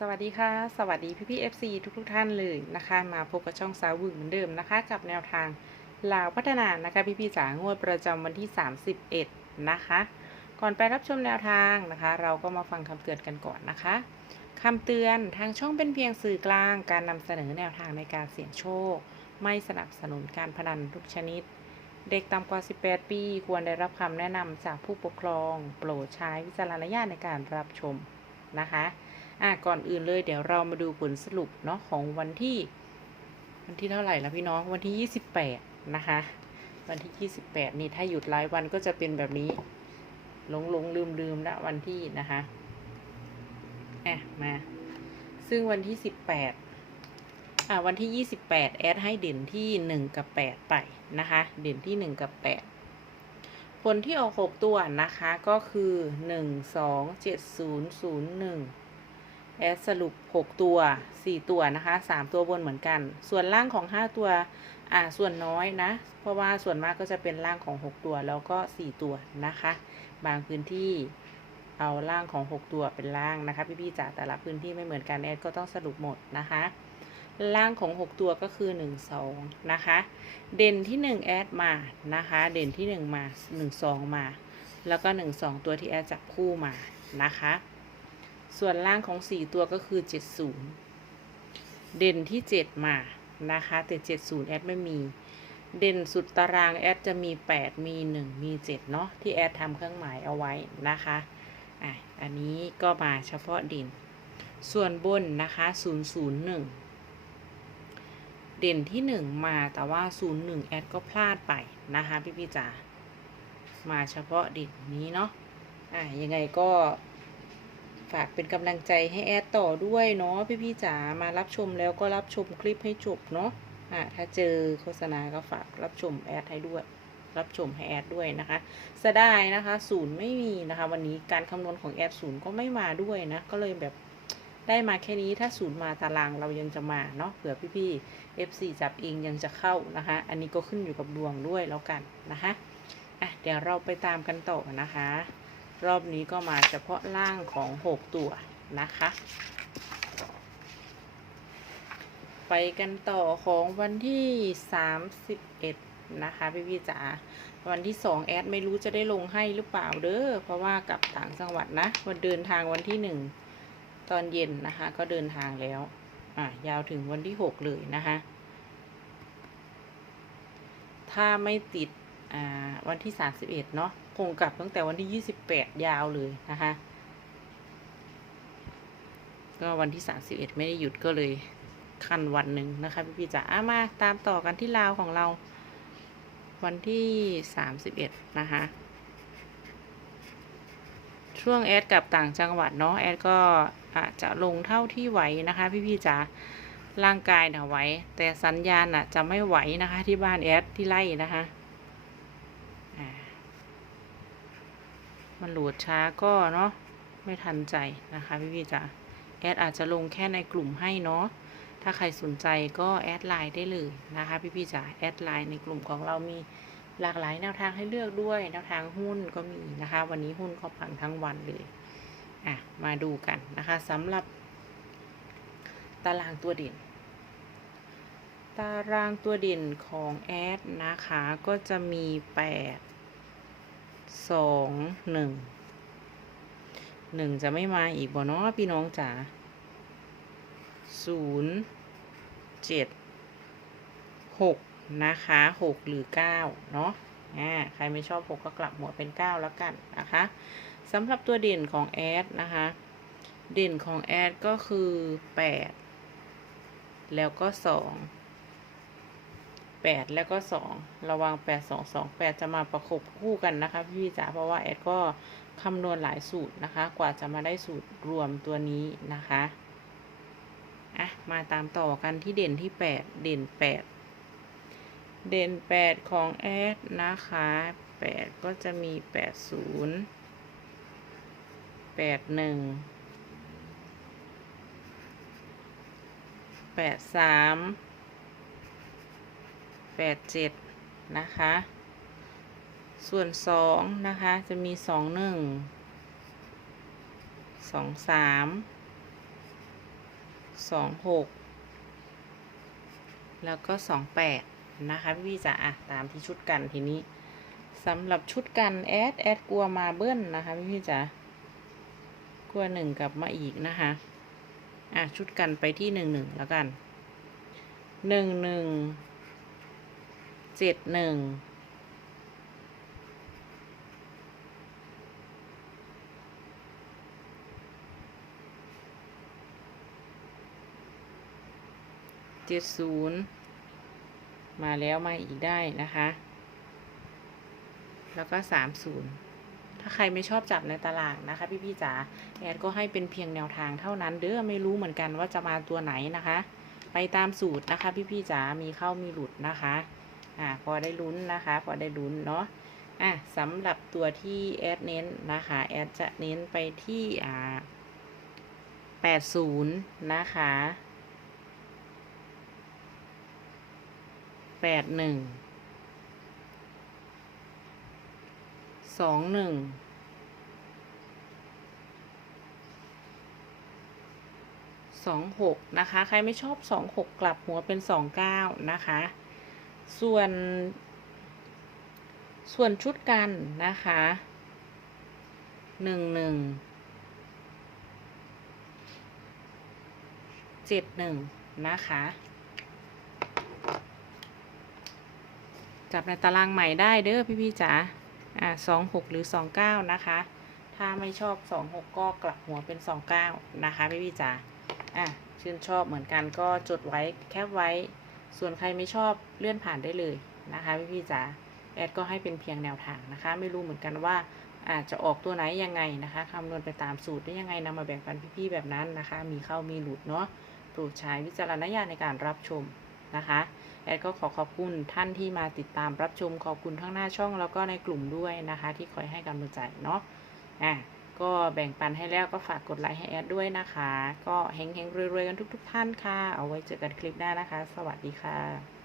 สวัสดีค่ะ สวัสดีพี่พี่ๆ FC ทุกทุกท่านเลยนะคะ มาพบกับช่องสาววึงเหมือนเดิมนะคะ กับแนวทางลาวพัฒนานะคะ พี่พี่จ๋างวดประจำวันที่ 31 นะคะ ก่อนไปรับชมแนวทางนะคะ เราก็มาฟังคำเตือนกันก่อนนะคะคำเตือนทางช่องเป็นเพียงสื่อกลางการนำเสนอแนวทางในการเสี่ยงโชค ไม่สนับสนุนการพนันทุกชนิด เด็กต่ำกว่า 18 ปี ควรได้รับคำแนะนำจากผู้ปกครอง โปรดใช้วิจารณญาณในการรับชมนะคะ อะก่อนอื่นเลยเดี๋ยวเรามาดูผลสรุปเนาะของวันที่ วันที่เท่าไหร่แล้วพี่น้องวันที่ 28 นะคะ วันที่ 28 นี่ถ้าหยุดรายวันก็จะเป็นแบบนี้หลงหลงลืมลืมละวันที่นะคะอะมา ซึ่งวันที่ 18 อะวันที่ 28 แอดให้เด่นที่ 1 กับ 8 ไปนะคะ เด่นที่ 1 กับ 8ผลที่ออก 6 ตัวนะคะก็คือ 1 2 7 0 0 1 แอดสรุป 6 ตัว 4 ตัวนะคะ 3 ตัวบนเหมือนกัน ส่วนล่างของ 5 ตัว อ่า ส่วนน้อยนะ เพราะว่าส่วนมากก็จะเป็นล่างของ 6 ตัวแล้วก็ 4 ตัวนะคะ บางพื้นที่เอาล่างของ 6 ตัวเป็นล่างนะคะ พี่ๆจ๋าแต่ละพื้นที่ไม่เหมือนกันแอดก็ต้องสรุปหมดนะคะ ล่างของ 6 ตัวก็คือ 1 2 นะคะ เด่นที่ 1 แอดมานะคะ เด่นที่ 1 มา 1 2 มา แล้วก็ 1 2 ตัวที่แอดจับคู่มานะคะ ส่วนล่างของ 4 ตัวก็คือ 70 เด่นที่ 7 มานะคะแต่70 แอดไม่มี เด่นสุดตารางแอดจะมี 8 มี 1 มี 7 เนาะที่แอดทำเครื่องหมายเอาไว้นะคะอะอันนี้ก็มาเฉพาะเด่น ส่วนบนนะคะ 001 เด่นที่ 1 มาแต่ว่า 01 แอดก็พลาดไปนะคะพี่พี่จ๋ามาเฉพาะเด่นนี้เนาะอะยังไงก็ ฝากเป็นกำลังใจให้แอดต่อด้วยเนาะพี่ๆจ๋ามารับชมแล้วก็รับชมคลิปให้จบเนาะอะถ้าเจอโฆษณาก็ฝากรับชมแอดให้ด้วย รับชมให้แอดด้วยนะคะเสียดายนะคะศูนย์ไม่มีนะคะ วันนี้การคำนวณของแอดศูนย์ก็ไม่มาด้วยนะ ก็เลยแบบได้มาแค่นี้ถ้าศูนย์มาตารางเรายังจะมาเนาะเผื่อพี่ๆ FC จับเองยังจะเข้านะคะ อันนี้ก็ขึ้นอยู่กับดวงด้วยแล้วกันนะคะอะเดี๋ยวเราไปตามกันต่อนะคะ รอบนี้ก็มาเฉพาะล่างของ 6 ตัวนะคะ ไปกันต่อของวันที่ 31 นะคะ พี่พี่จ๋าวันที่ 2 แอดไม่รู้จะได้ลงให้หรือเปล่าเด้อเพราะว่ากลับต่างจังหวัดนะ วันเดินทางวันที่ 1 ตอนเย็นนะคะ ก็เดินทางแล้ว อะ ยาวถึงวันที่ 6 เลยนะคะ ถ้าไม่ติด อ่า วันที่ 31 เนาะ คงกลับตั้งแต่วันที่28ยาวเลยนะคะ ก็วันที่31ไม่ได้หยุดก็เลยคันวันหนึ่งนะคะพี่พี่จ๋าอะมาตามต่อกันที่ลาวของเรา วันที่31นะคะช่วงแอดกับต่างจังหวัดเนาะแอดก็อาจจะลงเท่าที่ไหวนะคะ พี่พี่ๆจ๋าร่างกายนะไหวแต่สัญญาณน่ะจะไม่ไหวนะคะที่บ้านแอดที่ไล่นะคะอ่า มันโหลดช้าก็เนาะไม่ทันใจนะคะพี่พี่จ๋าแอดอาจจะลงแค่ในกลุ่มให้เนาะถ้าใครสนใจก็แอดไลน์ได้เลยนะคะ พี่พี่จ๋าแอดไลน์ในกลุ่มของเรามีหลากหลายแนวทางให้เลือกด้วยแนวทางหุ้นก็มีนะคะ วันนี้หุ้นก็ผันทั้งวันเลยอะมาดูกันนะคะสำหรับ ตารางตัวเด่น ตารางตัวเด่นของแอดนะคะก็จะมี 8 2 1 1จะไม่มาอีกบ่เนาะพี่น้องจ๋า0 7 6นะคะ6หรือ9เนาะอ่าใครไม่ชอบ6ก็กลับหมวดเป็น9แล้วกันนะคะสำหรับตัวเด่นของแอดนะคะ เด่นของแอดก็คือ8แล้วก็2 8 แล้วก็ 2 ระวัง 8 2 2 8 จะมาประกบคู่กันนะคะพี่จ๋าเพราะว่าแอดก็คำนวณหลายสูตรนะคะ กว่าจะมาได้สูตรรวมตัวนี้นะคะอะมาตามต่อกันที่เด่นที่ 8 เด่น 8 เด่น 8 ของแอดนะคะ 8 ก็จะมี 80 81แปดสาม แปดเจ็ดนะคะ ส่วนสองนะคะจะมีสองหนึ่งสองสามสองหกแล้วก็สองแปดนะคะพี่จ๋าอะตามที่ชุดกันทีนี้สำหรับชุดกันแอดแอดกลัวมาเบิ้ลนะคะพี่พี่จ๋ากลัวหนึ่งกลับมาอีกนะคะอะชุดกันไปที่หนึ่งหนึ่งแล้วกันหนึ่งหนึ่ง เจ็ดหนึ่งเจ็ดศูนย์มาแล้วมาอีกได้นะคะ แล้วก็สามศูนย์ถ้าใครไม่ชอบจับในตารางนะคะ พี่ๆจ๋าแอดก็ให้เป็นเพียงแนวทางเท่านั้น เด้อไม่รู้เหมือนกันว่าจะมาตัวไหนนะคะ ไปตามสูตรนะคะ พี่ๆจ๋ามีเข้ามีหลุดนะคะ อ่าพอได้ลุ้นนะคะ พอได้ลุ้นเนาะอะสำหรับตัวที่แอดเน้นนะคะแอดจะเน้นไปที่อ่าแปดศูนย์นะคะแปดหนึ่งสองหนึ่งสองหกนะคะ ใครไม่ชอบสองหกกลับหัวเป็นสองเก้านะคะ ส่วน ส่วนชุดกันนะคะหนึ่งหนึ่งเจ็ดหนึ่งนะคะ จับในตารางใหม่ได้เด้อพี่พี่จ๋าอ่าสองหกหรือสองเก้านะคะ ถ้าไม่ชอบสองหกก็กลับหัวเป็นสองเก้านะคะ พี่พี่จ๋าอะชื่นชอบเหมือนกันก็จดไว้แคปไว้ ส่วนใครไม่ชอบเลื่อนผ่านได้เลยนะคะพี่พี่ๆจ๋าแอดก็ให้เป็นเพียงแนวทางนะคะ ไม่รู้เหมือนกันว่าอาจจะออกตัวไหนยังไงนะคะคำนวณไปตามสูตรได้ยังไงนำมาแบ่งปันพี่ๆแบบนั้นนะคะ มีเข้ามีหลุดเนาะโปรดใช้วิจารณญาณในการรับชมนะคะแอดก็ขอขอบคุณท่านที่มาติดตามรับชมขอบคุณทั้งหน้าช่องแล้วก็ในกลุ่มด้วยนะคะ ที่คอยให้กำลังใจเนาะอะ ก็แบ่งปันให้แล้วก็ฝากกดไลค์ให้แอดด้วยนะคะ ก็เฮงๆรวยๆกันทุก ๆ ท่านค่ะ เอาไว้เจอกันคลิปหน้านะคะ สวัสดีค่ะ